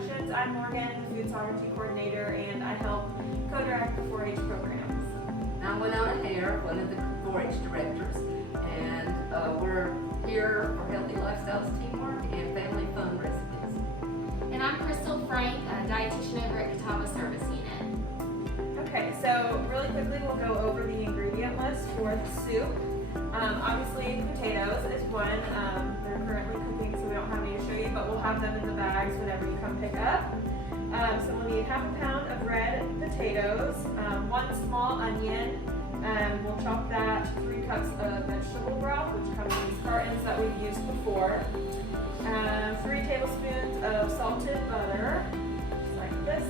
introductions, I'm Morgan, the food sovereignty coordinator, and I help co-direct the 4-H programs. I'm Winona Hare, one of the 4-H directors, and we're here for Healthy Lifestyles Teamwork and Family Fun Recipes. And I'm Crystal Frank, a dietitian over at Catawba Service Unit. Okay, so really quickly we'll go over the ingredient list for the soup. Obviously potatoes is one. They're currently cooking, so we don't have any to show you, but we'll have them in the bags whenever you come pick up. So we'll need half a pound of red potatoes, 1 small onion, we'll chop that, 3 cups of vegetable broth, which comes in these cartons that we've used before, 3 tablespoons of salted butter, just like this,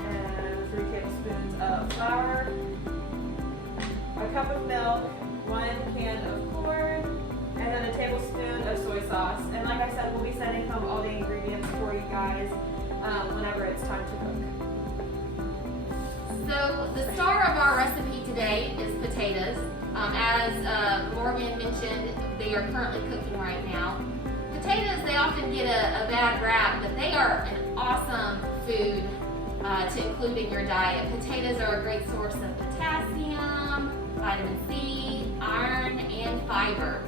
and 3 tablespoons of flour, a cup of milk, 1 can of corn, and then a tablespoon of soy sauce. And like I said, we'll be sending home all the ingredients for you guys whenever it's time to cook. So the star of our recipe today is potatoes. As Morgan mentioned, they are currently cooking right now. Potatoes, they often get a bad rap, but they are an awesome food to include in your diet. Potatoes are a great source of potassium, vitamin C, iron, and fiber.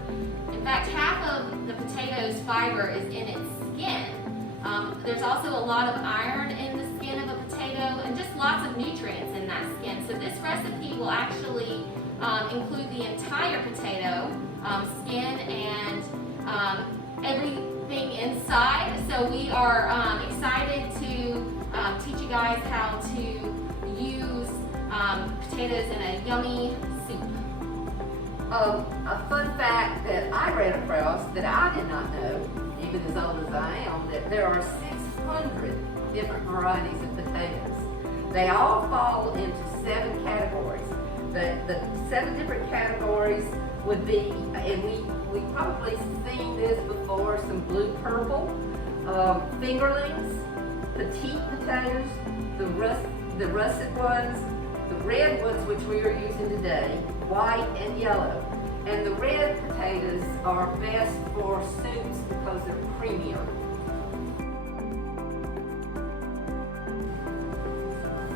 In fact, half of the potato's fiber is in its skin. There's also a lot of iron in the skin of a potato and just lots of nutrients in that skin. So this recipe will actually include the entire potato, skin and everything inside. So we are excited to teach you guys how to use potatoes in a yummy soup. A fun fact that I ran across that I did not know, even as old as I am, that there are 600 different varieties of potatoes. They all fall into 7 categories. The 7 different categories would be, and we probably seen this before, some blue purple, fingerlings, petite potatoes, the russet ones, the red ones which we are using today, white and yellow. And the red potatoes are best for soups because they're creamier.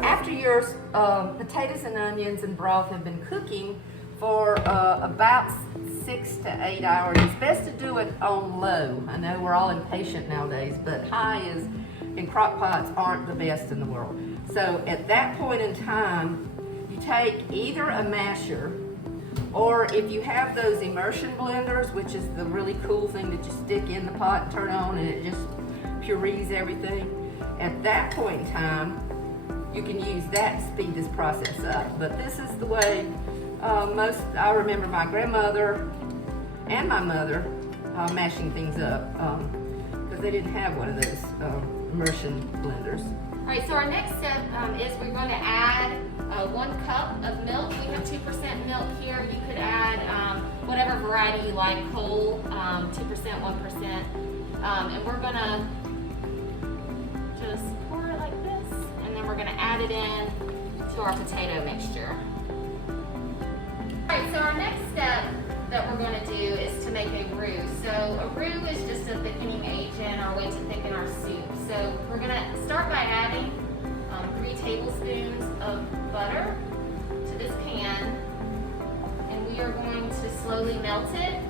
After your potatoes and onions and broth have been cooking for about 6 to 8 hours, it's best to do it on low. I know we're all impatient nowadays, but high is, and crock pots aren't the best in the world. So at that point in time, you take either a masher, or if you have those immersion blenders, which is the really cool thing that you stick in the pot and turn on and it just purees everything. At that point in time, you can use that to speed this process up. But this is the way I remember my grandmother and my mother mashing things up because they didn't have one of those immersion blenders. All right, so our next step is we're going to add 1 cup of milk. We have 2% milk here. You could add whatever variety you like, whole, 2%, 1%. And we're going to just pour it like this, and then we're going to add it in to our potato mixture. All right, so our next step that we're going to do is to make a roux. So a roux is just a thickening agent or a way to thicken our soup. So we're going to start by adding 3 tablespoons of butter to this pan, and we are going to slowly melt it.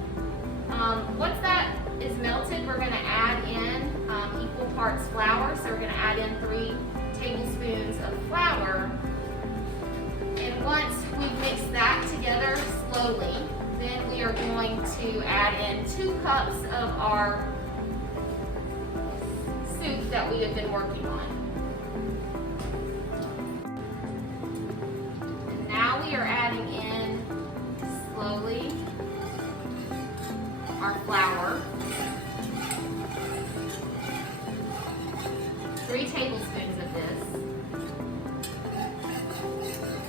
Once that is melted, we're going to add in equal parts flour. So we're going to add in 3 tablespoons of flour. And once we've mixed that together slowly, then we are going to add in 2 cups of our soup that we have been working on. And now we are adding in slowly our flour. 3 tablespoons of this.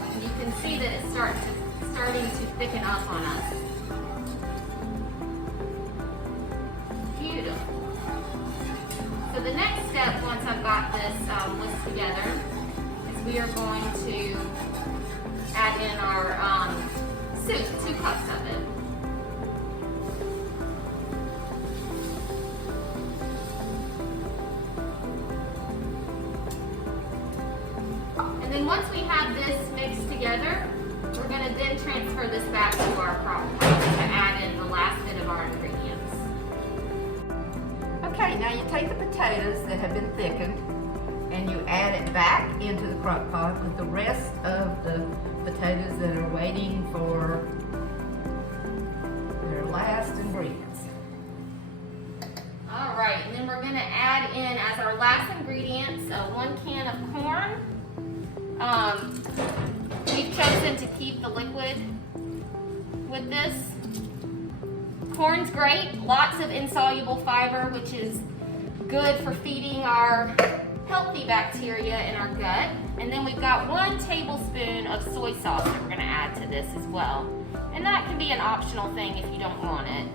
And you can see that it's starting to thicken up on us. Beautiful. So the next step, once I've got this whisked together, is we are going to add in our soup, 2 cups of it. then once we have this mixed together, we're gonna then transfer this back to our crock pot to add in the last bit of our ingredients. Okay, now you take the potatoes that have been thickened and you add it back into the crock pot with the rest of the potatoes that are waiting for their last ingredients. All right, and then we're gonna add in as our last ingredients 1 can of corn. We've chosen to keep the liquid with this. Corn's great, lots of insoluble fiber, which is good for feeding our healthy bacteria in our gut. And then we've got 1 tablespoon of soy sauce that we're gonna add to this as well. And that can be an optional thing if you don't want it.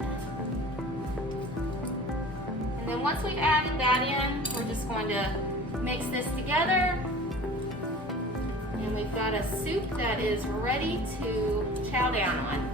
And then once we've added that in, we're just going to mix this together. And we've got a soup that is ready to chow down on.